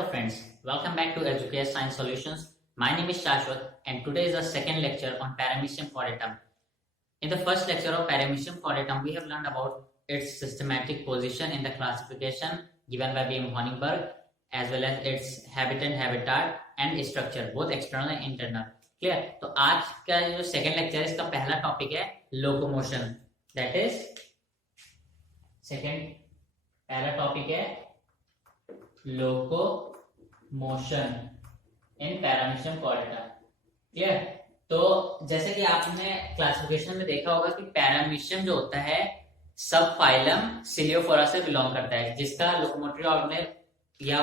Hello friends, welcome back to Educare Science Solutions. My name is Shashwat and today is the second lecture on paramecium choritum. In the first lecture of paramecium choritum, we have learned about its systematic position in the classification given by B.M. Honigberg as well as its habitat and structure, both external and internal. Clear? तो आज का जो second lecture है इसका पहला topic है locomotion. That is second पहला topic है लोकोमोशन इन पैरामीशियम चोरिटम. क्लियर? तो जैसे कि आपने क्लासिफिकेशन में देखा होगा कि पैरामीशियम जो होता है सब फाइलम सिलियोफोरा से बिलोंग करता है, जिसका लोकोमोटरी ऑर्गेनेल या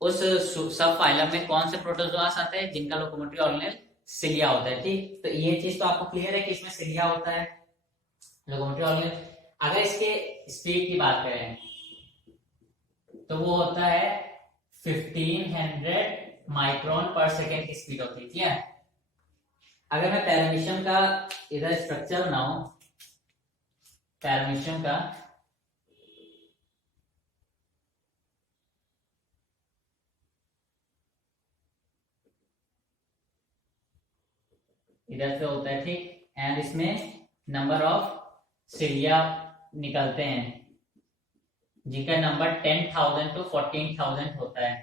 उस सब फाइलम में कौन से प्रोटोजोआस आते हैं जिनका लोकोमोटरी ऑर्गेनेल सिलिया होता है. ठीक, तो ये चीज तो आपको क्लियर है कि इसमें सिलिया होता है लोकोमोटरी ऑर्गेनेल. अगर इसके स्पीड की बात करें तो वो होता है 1500 माइक्रोन पर सेकेंड की स्पीड होती है. अगर मैं पैरामीशियम का इधर स्ट्रक्चर बनाऊं, पैरामीशियम का इधर से होता है, ठीक, एंड इसमें नंबर ऑफ सिलिया निकलते हैं जिनका नंबर 10,000 to 14,000 होता है.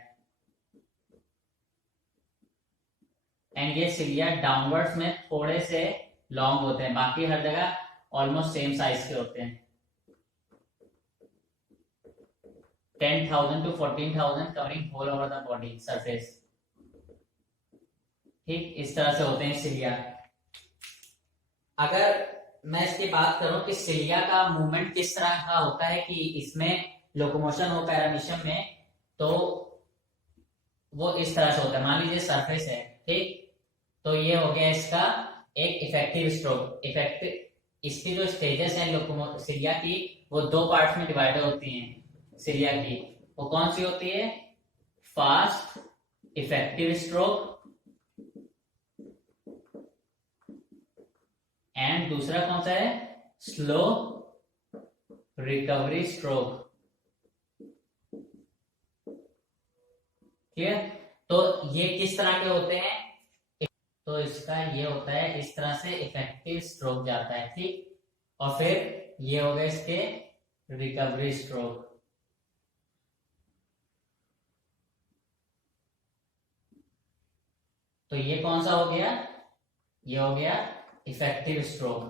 एंड ये सिलिया डाउनवर्ड्स में थोड़े से लॉन्ग होते हैं, बाकी हर जगह ऑलमोस्ट सेम साइज के होते हैं. 10,000 to 14,000 covering whole over the body surface. ठीक, इस तरह से होते हैं सिलिया. अगर मैं इसकी बात करूं कि सिलिया का मूवमेंट किस तरह का होता है कि इसमें लोकोमोशन हो पैरामीशियम में, तो वो इस तरह से होता है. मान लीजिए सरफेस है, ठीक, तो ये हो गया इसका एक इफेक्टिव स्ट्रोक. इसकी जो स्टेजेस हैं सिलिया की वो दो पार्ट्स में डिवाइड होती हैं. सिलिया की वो कौन सी होती है? फास्ट इफेक्टिव स्ट्रोक एंड दूसरा कौन सा है? Slow recovery stroke. ठीक है, तो ये किस तरह के होते हैं? तो इसका ये होता है इस तरह से इफेक्टिव स्ट्रोक जाता है, ठीक, और फिर ये हो गए इसके रिकवरी स्ट्रोक. तो ये कौन सा हो गया? ये हो गया इफेक्टिव स्ट्रोक.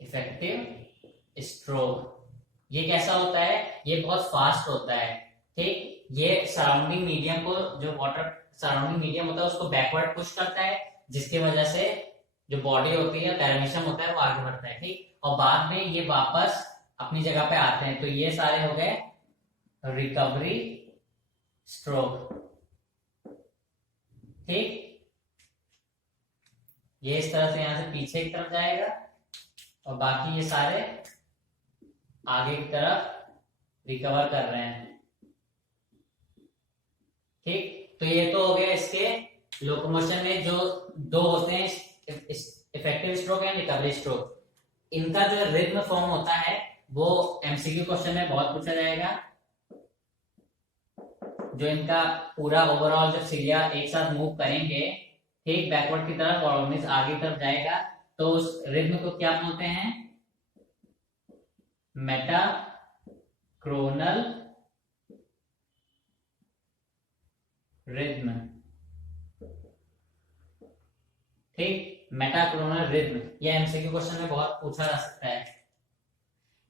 इफेक्टिव स्ट्रोक ये कैसा होता है? ये बहुत फास्ट होता है, ठीक. ये सराउंडिंग मीडियम को, जो वाटर सराउंडिंग मीडियम होता है उसको बैकवर्ड पुश करता है, जिसकी वजह से जो बॉडी होती है पैरामीशियम होता है वो आगे बढ़ता है, ठीक, और बाद में ये वापस अपनी जगह पे आते हैं. तो ये सारे हो गए रिकवरी स्ट्रोक. ठीक, ये इस तरह से यहां से पीछे की तरफ जाएगा और बाकी ये सारे आगे की तरफ रिकवर कर रहे हैं. ठीक, तो ये तो हो गया इसके लोकोमोशन में जो दो होते हैं, effective stroke and recovery stroke. इनका जो रिदम फॉर्म होता है वो एमसीक्यू क्वेश्चन में बहुत पूछा जाएगा. जो इनका पूरा ओवरऑल जब सिलिया एक साथ मूव करेंगे, ठीक, बैकवर्ड की तरफ और मींस आगे की तरफ जाएगा, तो उस रिदम को क्या बोलते हैं? मेटाक्रोनल रिदम. ठीक, मेटाक्रोनल रिदम ये एमसीक्यू क्वेश्चन में बहुत पूछा जा सकता है.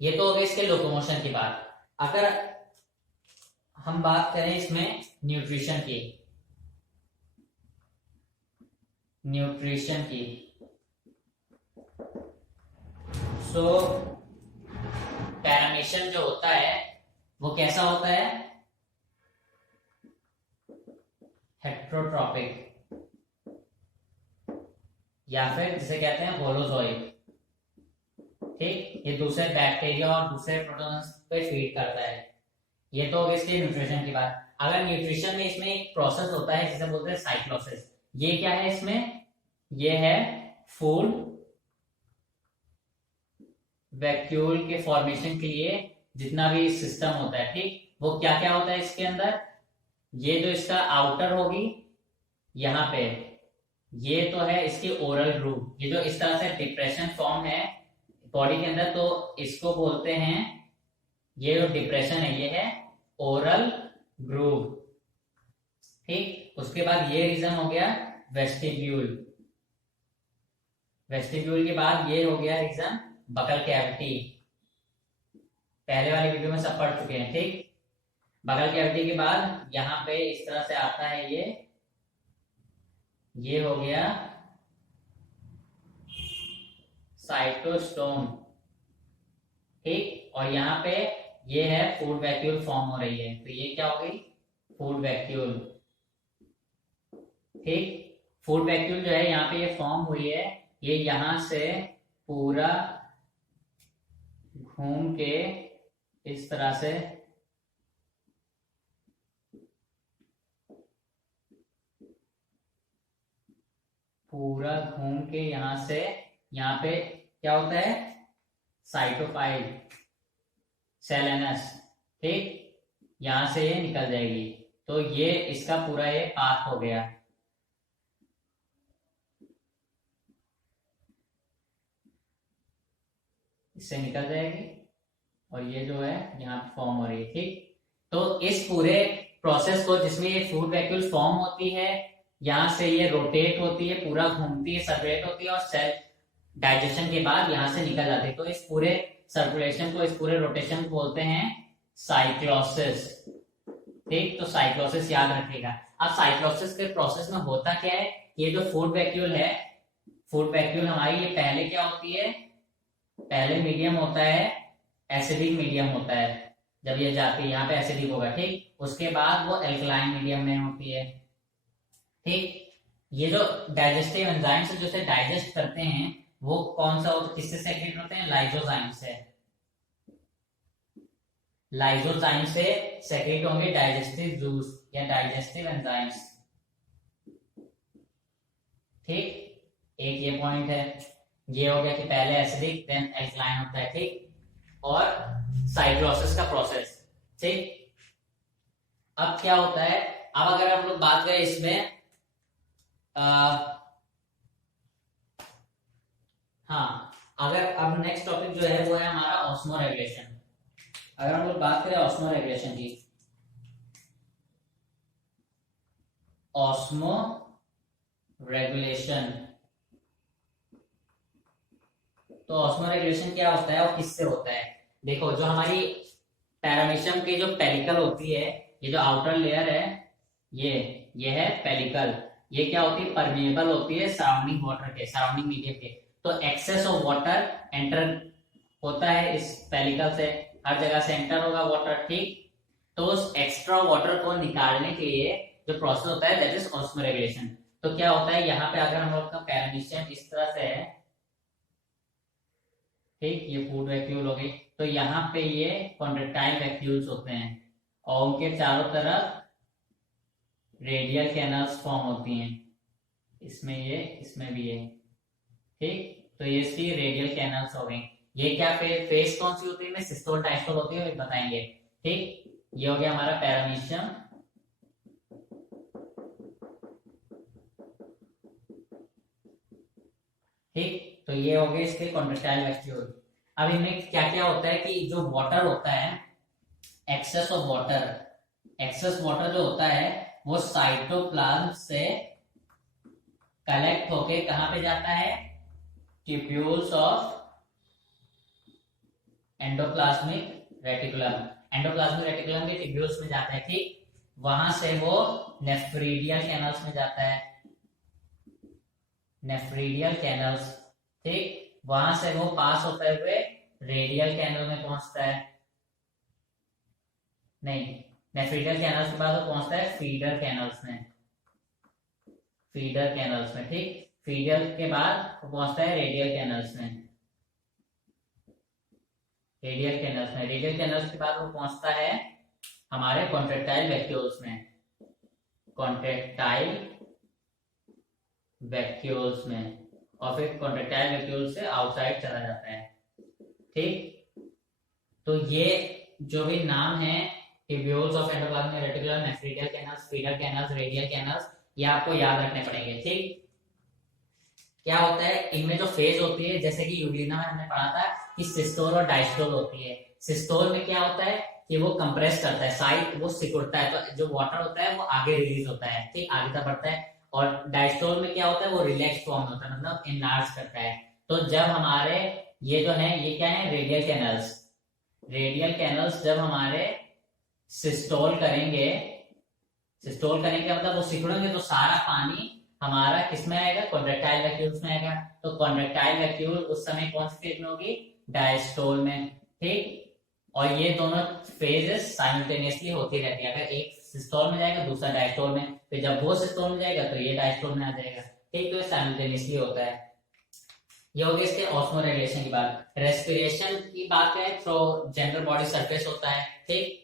ये तो हो गया इसके लोकोमोशन की बात. अगर हम बात करें इसमें न्यूट्रिशन की, सो पैरामीशियम जो होता है वो कैसा होता है? हेट्रोट्रॉपिक, या फिर जिसे कहते हैं होलोजोइक. ठीक, ये दूसरे बैक्टीरिया और दूसरे प्रोटोजोन्स पे फीड करता है. ये तो होगी इसके न्यूट्रिशन की बात. अगर न्यूट्रिशन में इसमें एक प्रोसेस होता है जिसे बोलते हैं साइक्लोसिस. ये क्या है इसमें? ये है फूड वैक्यूल के फॉर्मेशन के लिए जितना भी सिस्टम होता है, ठीक, वो क्या क्या होता है इसके अंदर, ये जो इसका आउटर होगी यहाँ पे, ये तो है इसकी ओरल ग्रूव, ये जो इस तरह से डिप्रेशन फॉर्म है बॉडी के अंदर, तो इसको बोलते हैं, ये जो डिप्रेशन है ये है ओरल ग्रूव। ठीक, उसके बाद ये रीजन हो गया वेस्टिब्यूल, वेस्टिब्यूल के बाद ये हो गया रीजन बकल कैविटी, पहले वाली वीडियो में सब पढ़ चुके हैं। ठीक, बकल कैविटी के बाद यहाँ पे इस तरह से आता है ये हो गया साइटोस्टोम। ठीक, और यहाँ पे ये है फूड वैक्यूल फॉर्म हो रही है, तो ये क्या हो गई फूड वैक्यूल। ठीक, फूड वैक्यूल जो है यहाँ पे ये फॉर्म हुई है, ये यहां से पूरा घूम के इस तरह से पूरा घूम के यहां से यहाँ पे क्या होता है साइटोफाइल सेलेनस। ठीक, यहां से ये निकल जाएगी, तो ये इसका पूरा ये पाथ हो गया। इससे निकल जाएगी और ये जो है यहाँ पे फॉर्म हो रही है। ठीक, तो इस पूरे प्रोसेस को जिसमें ये फूड वैक्यूल फॉर्म होती है, यहाँ से ये रोटेट होती है, पूरा घूमती है, सर्कुलेट होती है, और सेल डाइजेशन के बाद यहाँ से निकल जाती है। तो इस पूरे सर्कुलेशन को, इस पूरे रोटेशन को बोलते हैं साइक्लोसिस। ठीक, तो साइक्लोसिस याद रखिएगा। अब साइक्लोसिस के प्रोसेस में होता क्या है, ये जो फूड वैक्यूल है, फूड वैक्यूल हमारी ये पहले क्या होती है, पहले मीडियम होता है एसिडिक मीडियम होता है, जब ये जाती है यहाँ पे एसिडिक होगा। ठीक, उसके बाद वो एल्कलाइन मीडियम में होती है। ठीक, ये जो डाइजेस्टिव एंजाइम्स जो से डाइजेस्ट करते हैं वो कौन सा किससे सेक्रेट होते हैं, लाइसोजाइम से, लाइसोजाइम से सेक्रेट होंगे डाइजेस्टिव जूस या डाइजेस्टिव एंजाइम्स। ठीक, एक ये पॉइंट है, ये हो गया कि पहले एसिडिक देन एल्कलाइन होता है। ठीक, और साइक्लोसिस का प्रोसेस। ठीक, अब क्या होता है, अब अगर हम लोग बात करें इसमें हाँ, अगर अब नेक्स्ट टॉपिक जो है वो है हमारा ऑस्मो रेगुलेशन। अगर हम लोग बात करें ऑस्मो रेगुलेशन की, ऑस्मो रेगुलेशन, तो ऑस्मो रेगुलेशन क्या होता है और किससे होता है। देखो, जो हमारी पैरामीशियम की जो पेलिकल होती है, ये जो आउटर लेयर है, ये है पेलिकल, ये क्या होती है परमेएबल होती है सराउंडिंग वाटर के, सराउंडिंग मीडियम के। तो एक्सेस ऑफ वाटर एंटर होता है इस पेलिकल से, हर जगह से एंटर होगा वाटर। ठीक, तो उस एक्स्ट्रा वाटर को निकालने के लिए जो प्रोसेस होता है दैट इज ऑस्मो रेगुलेशन। तो क्या होता है, यहाँ पे अगर हम लोग का पैरामीशियम इस तरह से है, ठीक, ये फूड वैक्यूल हो गई, तो यहाँ पे ये कॉन्ट्रैक्टाइल वैक्यूल्स होते हैं और उनके चारों तरफ रेडियल कैनल्स फॉर्म होती हैं, इसमें ये, इसमें भी है। ठीक, तो ये इसकी रेडियल कैनल्स हो गई। ये क्या फेस कौन सी होती है, सिस्टोल डायस्टोल होती है, बताएंगे। ठीक, ये हो गया हमारा पैरामीशियम। ठीक, तो ये हो गए इसके कॉन्ट्रैक्टाइल वैक्यूल। अब इनमें क्या क्या होता है कि जो वाटर होता है, excess of water, excess water जो होता है वो साइटोप्लाज्म से कलेक्ट होके कहां पे जाता है, tubules of endoplasmic reticulum, endoplasmic reticulum के ट्यूब्यूल्स में जाता है। ठीक, वहां से वो नेफ्रीडियल कैनल्स में जाता है, नेफ्रीडियल कैनल्स। ठीक, वहां से वो पास होते हुए रेडियल कैनल में पहुंचता है, नहीं, नेफ्रीडियल कैनल्स के बाद वो पहुंचता है फीडर कैनल्स में, फीडर कैनल्स में। ठीक, फीडर के बाद वो पहुंचता है रेडियल कैनल्स में, रेडियल कैनल्स में, रेडियल कैनल्स के बाद वो पहुंचता है हमारे कॉन्ट्रैक्टाइल वैक्यूल्स में, कॉन्ट्रैक्टाइल वैक्यूल्स में, और फिर कॉन्ट्रैक्टाइल वैक्यूल से आउटसाइड चला जाता है। ठीक, तो ये जो भी नाम है tubules of endoplasmic reticulum, nephridial canals, feeder canals, radial canals, ये आपको याद रखने पड़ेंगे। ठीक, क्या होता है इनमें जो फेज होती है, जैसे कि यूग्लिना में हमने पढ़ा था कि सिस्टोल और डायस्टोल होती है। सिस्टोल में क्या होता है कि वो कंप्रेस करता है, साइड वो सिकुड़ता है, तो जो वाटर होता है वो आगे रिलीज होता है, ठीक, आगे तक बढ़ता है। और डायस्टोल में क्या होता है, वो रिलैक्स फॉर्म होता है, मतलब एनलार्ज करता है। तो जब हमारे ये जो है ये क्या है, रेडियल कैनल्स, रेडियल कैनल्स जब हमारे सिस्टोल करेंगे, सिस्टोल करेंगे मतलब वो सिकुड़ेंगे, तो सारा पानी हमारा किसमें आएगा, कॉन्ट्रैक्टाइल वैक्यूल्स में आएगा। तो कॉन्ट्रैक्टाइल वैक्यूल उस समय कौन सी फेज में होगी, डायस्टोल में। ठीक, और ये दोनों फेजेस साइमल्टेनियसली होती रहती है, अगर एक सिस्टोल में जाएगा दूसरा डायस्टोल में, फिर जब वो सिस्टोल में जाएगा तो ये डायस्टोल में आ जाएगा। ठीक, तो ये साइमल्टेनियसली होता है। ये हो गया इसके ऑस्मो रेडिएशन की बात। रेस्पिरेशन की बात क्या है, थ्रू जनरल बॉडी सरफेस होता है। ठीक,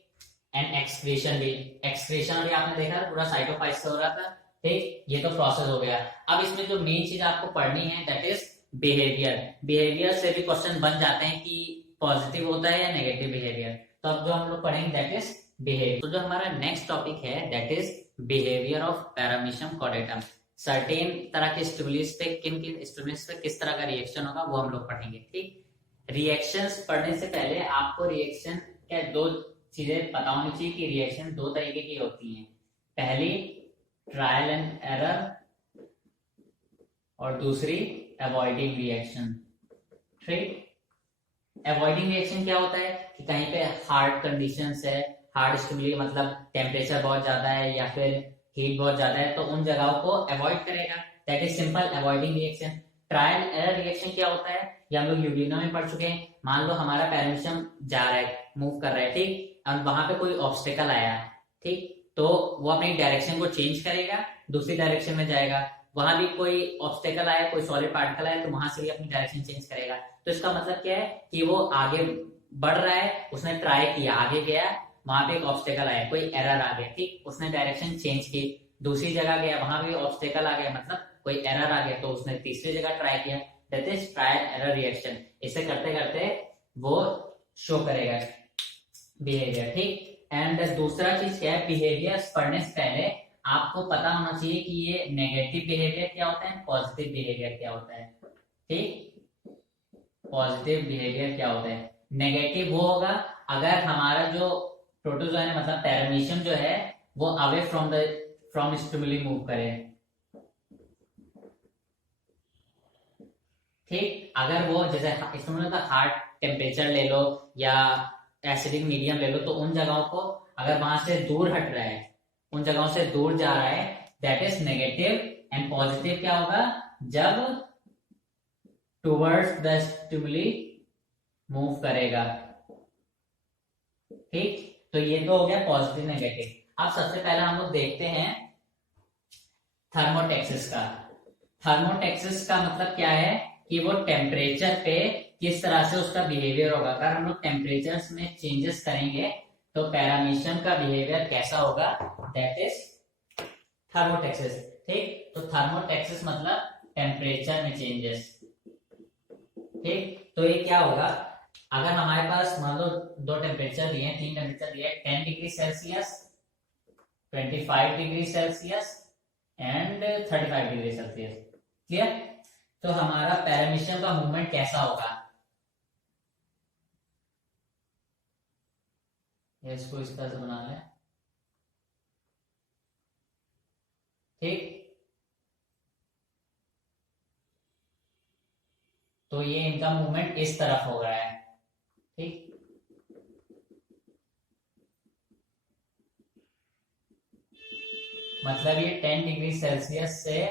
एंड एक्सक्रीशन भी, एक्सक्रीशन भी आपने देखा पूरा साइटोफाइट से हो रहा था। ठीक, ये तो प्रोसेस हो गया। अब इसमें जो मेन चीज आपको पढ़नी है दैट इज बिहेवियर। बिहेवियर से भी क्वेश्चन बन जाते हैं कि पॉजिटिव होता है या नेगेटिव बिहेवियर। तो अब जो हम लोग पढ़ेंगे दैट इज बिहेवियर। तो जो हमारा नेक्स्ट टॉपिक है that is behaviour of paramecium caudatum. Certain तरह के स्टिमुलस पे, किन किन स्टिमुलस पे किस तरह का रिएक्शन होगा वो हम लोग पढ़ेंगे। ठीक, रिएक्शंस पढ़ने से पहले आपको रिएक्शन के दो चीजें पता होनी चाहिए कि रिएक्शन दो तरीके की होती हैं। पहली ट्रायल एंड एरर और दूसरी अवॉइडिंग रिएक्शन। ठीक, अवॉइडिंग रिएक्शन क्या होता है कि कहीं पे हार्ड कंडीशंस है, हार्ड स्टिमुली मतलब टेम्परेचर बहुत ज्यादा है या फिर हीट बहुत ज्यादा है, तो उन जगहों को अवॉइड करेगा, that is simple avoiding reaction. Trial error reaction क्या होता है, ये हम लोग यूग्लिना में पढ़ चुके हैं। मान लो हमारा पैरामीशियम जा रहा है, मूव कर रहा है, ठीक, और वहां पे कोई ऑब्स्टेकल आया, ठीक, तो वो अपनी डायरेक्शन को चेंज करेगा, दूसरी डायरेक्शन में जाएगा। वहां भी कोई ऑब्स्टेकल आया, कोई सॉलिड पार्टिकल आया, तो वहां से भी अपनी डायरेक्शन चेंज करेगा। तो इसका मतलब क्या है कि वो आगे बढ़ रहा है, उसने ट्राई किया, आगे गया, वहां पे एक ऑब्स्टेकल आया, कोई एरर आ गया, ठीक, उसने डायरेक्शन चेंज की, दूसरी जगह गया, वहां भी ऑब्स्टेकल आ गया, मतलब कोई एरर आ गया, तो उसने तीसरी जगह ट्राई किया, that is trial error reaction. इसे करते करते वो शो करेगा बिहेवियर। ठीक, एंड दूसरा चीज क्या है, बिहेवियर पढ़ने से पहले आपको पता होना चाहिए कि ये नेगेटिव बिहेवियर क्या होता है, पॉजिटिव बिहेवियर क्या होता है। ठीक, पॉजिटिव बिहेवियर क्या होता है, नेगेटिव वो होगा अगर हमारा जो प्रोटोजोआ है मतलब पैरामीशियम जो है वो अवे फ्रॉम स्टिमुली मूव करे। ठीक, अगर वो जैसे इसमें हार्ड टेम्परेचर ले लो या एसिडिक मीडियम ले लो, तो उन जगहों को अगर वहां से दूर हट रहा है, उन जगहों से दूर जा रहा है, that is negative. And positive क्या होगा, जब टुवर्ड्स द स्टिमुली मूव करेगा। ठीक, तो ये तो हो गया पॉजिटिव नेगेटिव। अब सबसे पहले हम लोग देखते हैं थर्मोटेक्सिस का। थर्मोटेक्सिस का मतलब क्या है कि वो टेम्परेचर पे किस तरह से उसका बिहेवियर होगा। अगर हम लोग टेम्परेचर में चेंजेस करेंगे तो पैरामीशियम का बिहेवियर कैसा होगा, दैट इज थर्मोटेक्सिस। ठीक, तो थर्मोटेक्सिस मतलब टेम्परेचर में चेंजेस। ठीक, तो ये क्या होगा, अगर हमारे पास मान लो दो टेम्परेचर दिए, तीन टेम्परेचर दिए, 10 degree Celsius, 25 degree Celsius and 35 degree Celsius. Clear, तो हमारा पैरामीशियम का मूवमेंट कैसा होगा, इसको इस तरह से बना लें। ठीक, तो ये इनका मूवमेंट इस तरफ हो रहा है। ठीक, मतलब ये 10 डिग्री सेल्सियस से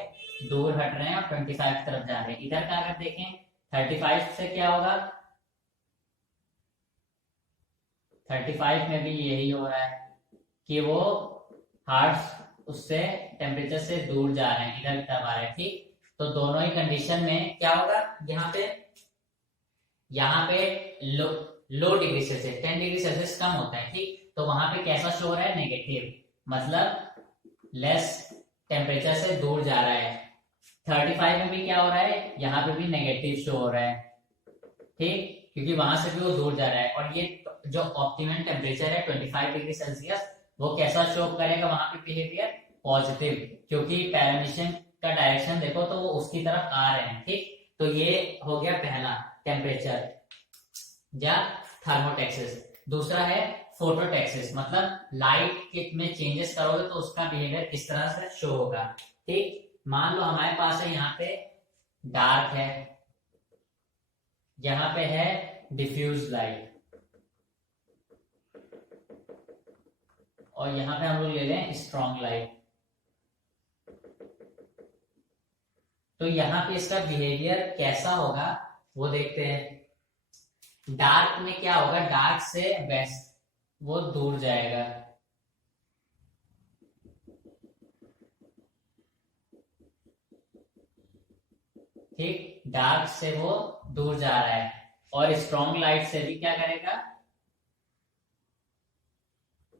दूर हट रहे हैं और 25 की तरफ जा रहे हैं। इधर का अगर देखें 35 से क्या होगा, 35 में भी यही हो रहा है कि वो हार्ट उससे टेम्परेचर से दूर जा रहे हैं, इधर की तरफ आ रहे हैं। ठीक, तो दोनों ही कंडीशन में क्या होगा, यहाँ पे लो डिग्री सेल्सियस 10 डिग्री सेल्सियस कम होता है। ठीक, तो वहां पे कैसा शो हो रहा है, नेगेटिव, मतलब लेस टेम्परेचर से दूर जा रहा है। 35 में भी क्या हो रहा है, यहाँ पे भी नेगेटिव शो हो रहा है। ठीक, क्योंकि वहां से भी वो दूर जा रहा है। और ये जो ऑप्टिमम टेम्परेचर है 25 डिग्री सेल्सियस, वो कैसा शो करेगा वहां पे बिहेवियर? पॉजिटिव, क्योंकि पैरामीशियम का डायरेक्शन देखो तो वो उसकी तरफ आ रहे हैं। ठीक, तो ये हो गया पहला टेम्परेचर या थर्मोटेक्सिस। दूसरा है फोटोटेक्सिस, मतलब लाइट में चेंजेस करोगे तो उसका बिहेवियर किस तरह से शो होगा। ठीक, मान लो हमारे पास है यहाँ पे डार्क है, यहाँ पे है डिफ्यूज लाइट, और यहाँ पे हम लोग ले लें स्ट्रॉन्ग लाइट। तो यहाँ पे इसका बिहेवियर कैसा होगा वो देखते हैं। डार्क में क्या होगा, डार्क से वेस्ट वो दूर जाएगा, ठीक, डार्क से वो दूर जा रहा है। और स्ट्रॉन्ग लाइट से भी क्या करेगा,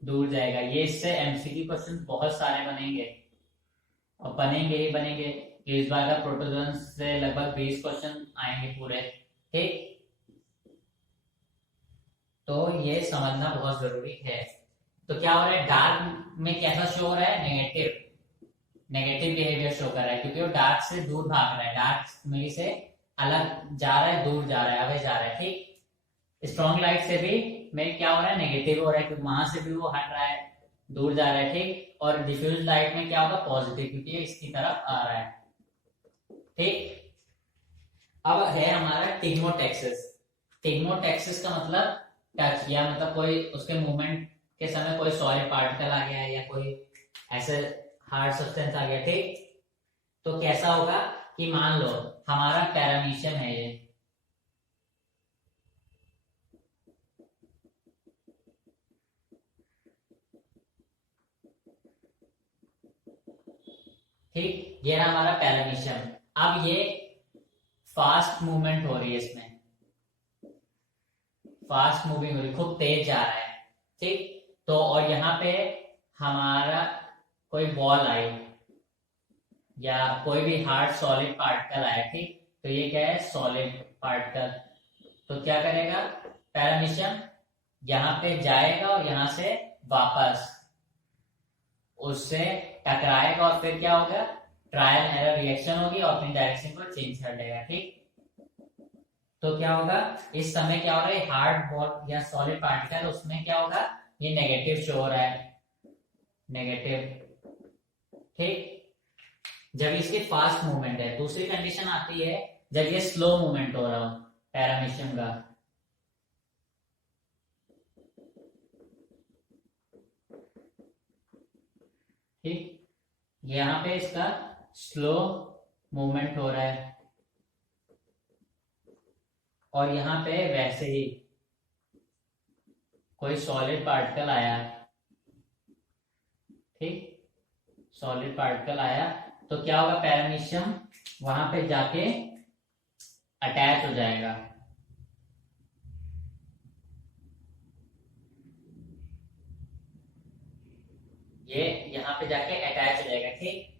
दूर जाएगा। ये इससे एमसीक्यू क्वेश्चन बहुत सारे बनेंगे और बनेंगे ही बनेंगे। इस बार का प्रोटोजोन से लगभग 20 क्वेश्चन आएंगे पूरे। ठीक, तो ये समझना बहुत जरूरी है। तो क्या हो रहा है, डार्क में कैसा शो हो रहा है, नेगेटिव नेगेटिव बिहेवियर शो कर रहा है, क्योंकि वो डार्क से दूर भाग रहा है, डार्क में से अलग जा रहा है, दूर जा रहा है, आगे जा रहा है। ठीक, स्ट्रॉन्ग लाइट से भी में क्या हो रहा है, नेगेटिव हो रहा है, क्योंकि वहां से भी वो हट रहा है, दूर जा रहा है। ठीक, और डिफ्यूज लाइट में क्या होगा, पॉजिटिव, क्योंकि ये इसकी तरफ आ रहा है। ठीक, अब है हमारा टिग्मोटेक्सिस। टिग्मोटेक्सिस का मतलब टच, या मतलब कोई उसके मूवमेंट के समय कोई सॉलिड पार्टिकल आ गया है या कोई ऐसे हार्ड सब्सटेंस आ गया। ठीक, तो कैसा होगा कि मान लो हमारा पैरामीशियम है ये, ठीक, ये हमारा पैरामीशियम। अब ये फास्ट मूवमेंट हो रही है, इसमें फास्ट मूविंग हो रही, खूब तेज जा रहा है। ठीक, तो और यहाँ पे हमारा कोई बॉल आई या कोई भी हार्ड सॉलिड पार्टिकल आया। ठीक, तो ये क्या है, सॉलिड पार्टिकल। तो क्या करेगा, पैरामीशियम यहाँ पे जाएगा और यहाँ से वापस उससे टकराएगा, और फिर क्या होगा, ट्रायल एरर रिएक्शन होगी और अपनी डायरेक्शन को चेंज कर लेगा। ठीक, तो क्या होगा, इस समय क्या हो रहा है, हार्ड बॉल या सॉलिड पार्टिकल, उसमें क्या होगा, ये नेगेटिव शो हो रहा है, नेगेटिव। ठीक, जब इसकी फास्ट मूवमेंट है। दूसरी कंडीशन आती है जब ये स्लो मूवमेंट हो रहा हो पैरामीशियम का। ठीक, यहाँ पे इसका स्लो मूवमेंट हो रहा है, और यहाँ पे वैसे ही कोई सॉलिड पार्टिकल आया। ठीक, सॉलिड पार्टिकल आया तो क्या होगा, पैरामीशियम वहां पे जाके अटैच हो जाएगा। ये यहाँ पे जाके अटैच हो जाएगा। ठीक,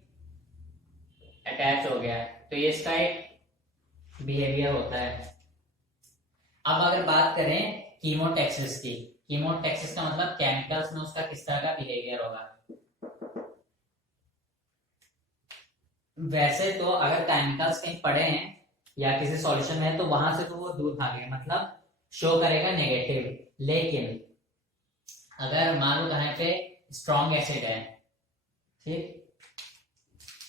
अटैच हो गया, तो ये इसका एक बिहेवियर होता है। अब अगर बात करें कीमोटेक्सिस की, कीमोटेक्सिस का मतलब केमिकल्स में उसका किस तरह का बिहेवियर होगा। वैसे तो अगर केमिकल्स कहीं पड़े हैं या किसी सॉल्यूशन में है तो वहां से तो वो दूर भागेगा, मतलब शो करेगा नेगेटिव। लेकिन अगर मान लो कहीं पे स्ट्रॉन्ग एसिड है, ठीक,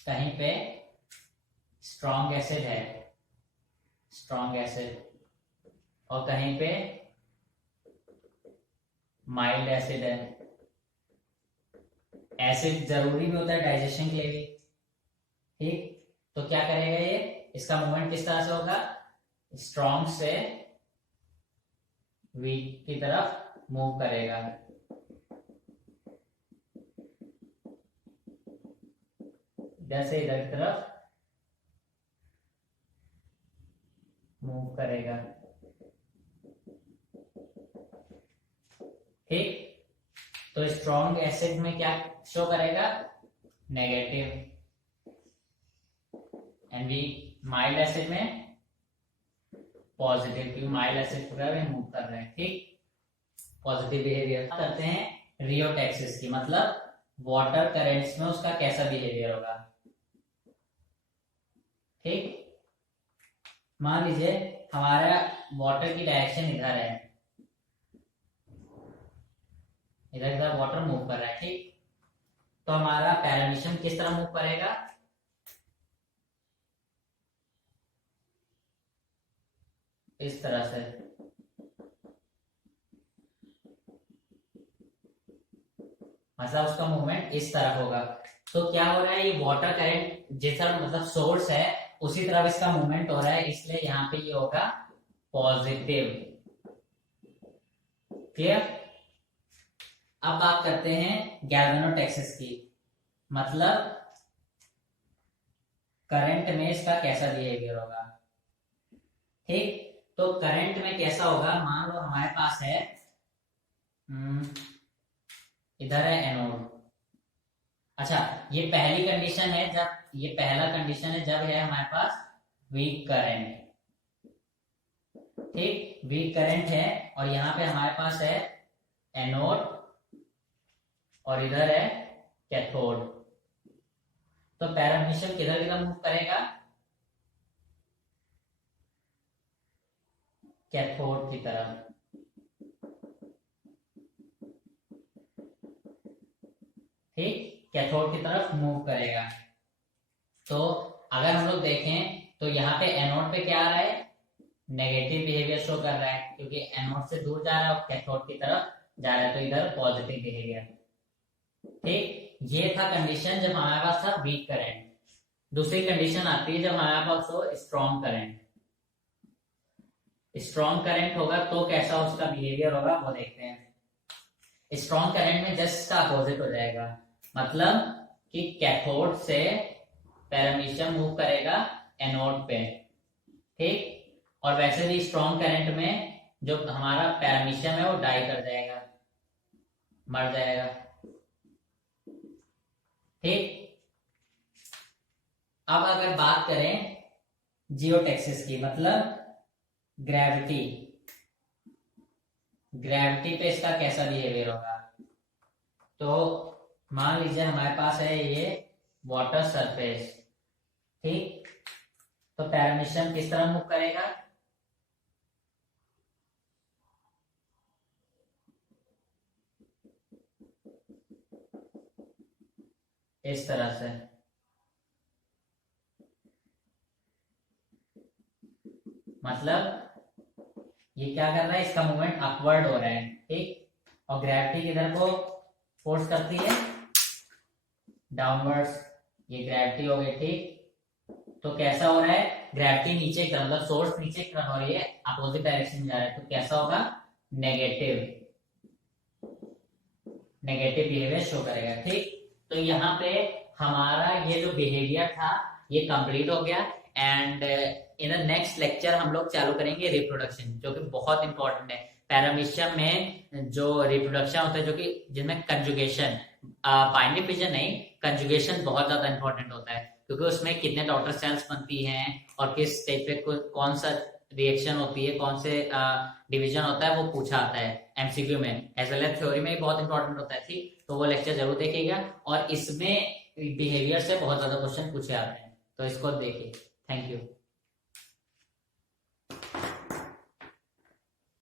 कहीं पे स्ट्रॉन्ग एसिड है, स्ट्रॉन्ग एसिड, और कहीं पे माइल्ड एसिड है। एसिड जरूरी भी होता है डाइजेशन के लिए भी। ठीक, तो क्या करेगा ये, इसका मूवमेंट किस तरह से होगा, स्ट्रॉन्ग से वीक की तरफ मूव करेगा। इधर से इधर की तरफ मूव करेगा। ठीक, तो स्ट्रॉन्ग एसिड में क्या शो करेगा, negative, and we mild acid में पॉजिटिव, क्योंकि माइल्ड एसिड पूरा मूव कर रहे हैं। ठीक, पॉजिटिव बिहेवियर करते हैं रियोटेक्सिस की, मतलब वाटर करेंट्स में उसका कैसा बिहेवियर होगा। ठीक, मान लीजिए हमारा वाटर की डायरेक्शन इधर है, इधर इधर वाटर मूव कर रहा है। ठीक, तो हमारा पैरामीशियम किस तरह मूव करेगा, इस तरह से। मतलब उसका मूवमेंट इस तरह होगा। तो क्या हो रहा है, ये वाटर करंट जिस तरह मतलब सोर्स है उसी तरफ इसका मूवमेंट हो रहा है, इसलिए यहाँ पे ये होगा पॉजिटिव। क्लियर। अब बात करते हैं गैल्वेनोटेक्सिस की, मतलब करंट में इसका कैसा बिहेवियर होगा। ठीक, तो करंट में कैसा होगा, मान लो हमारे पास है इधर है एनोड। अच्छा, ये पहली कंडीशन है, जब ये पहला कंडीशन है जब है हमारे पास वीक करंट। ठीक, वीक करंट है और यहाँ पे हमारे पास है एनोड और इधर है कैथोड। तो पैरामीशियम किधर किधर मूव करेगा, कैथोड की तरफ। ठीक, कैथोड की तरफ मूव करेगा। तो अगर हम लोग देखें तो यहाँ पे एनोड पे क्या आ रहा है, नेगेटिव बिहेवियर शो कर रहा है, क्योंकि एनोड से दूर जा रहा है और कैथोड की तरफ जा रहा है, तो इधर पॉजिटिव बिहेवियर। ठीक, ये था कंडीशन जब हमारे पास था वीक करंट। दूसरी कंडीशन आती है जब हमारे पास हो स्ट्रॉन्ग करंट। स्ट्रॉन्ग करंट होगा तो कैसा उसका बिहेवियर होगा वो देखते हैं। स्ट्रॉन्ग करंट में जस्ट का अपोजिट हो जाएगा, मतलब कि कैथोड से पैरामीशियम मूव करेगा एनोड पे। ठीक, और वैसे भी स्ट्रॉन्ग करंट में जो हमारा पैरामीशियम है वो डाई कर जाएगा, मर जाएगा। ठीक, अब अगर बात करें जियोटेक्सिस की, मतलब ग्रेविटी, ग्रेविटी पे इसका कैसा बिहेवियर होगा। तो मान लीजिए हमारे पास है ये वाटर सरफेस। ठीक, तो पैरामीशियम किस तरह मूव करेगा, इस तरह से। मतलब ये क्या कर रहा है, इसका मूवमेंट अपवर्ड हो रहा है। ठीक, और ग्रेविटी किधर को फोर्स करती है, डाउनवर्ड्स। ये ग्रेविटी हो गई। ठीक, तो कैसा हो रहा है, ग्रेविटी नीचे की तरफ, मतलब सोर्स नीचे की तरफ हो रही है, अपोजिट डायरेक्शन में जा रहा है, तो कैसा होगा, नेगेटिव, नेगेटिव बिहेवियर शो करेगा। ठीक, तो यहाँ पे हमारा ये जो बिहेवियर था ये कंप्लीट हो गया। And in the next lecture हम लोग चालू करेंगे रिप्रोडक्शन, जो कि बहुत इंपॉर्टेंट है। पैरामीशियम में जो रिप्रोडक्शन होता है, जो कि जिनमें कंजुगेशन, बाइंडिंग फिजन नहीं, कंजुगेशन बहुत ज्यादा इंपॉर्टेंट होता है, क्योंकि उसमें कितने डॉटर सेल्स बनती हैं और किस स्टेज पे कौन सा रिएक्शन होती है, कौन से डिवीजन होता है, वो पूछा आता है एमसीक्यू में, एज वेल एज थ्योरी में बहुत इंपॉर्टेंट होता है। ठीक, तो वो लेक्चर जरूर देखिएगा, और इसमें बिहेवियर से बहुत ज्यादा क्वेश्चन पूछे आते हैं, तो इसको देखिए। Thank you.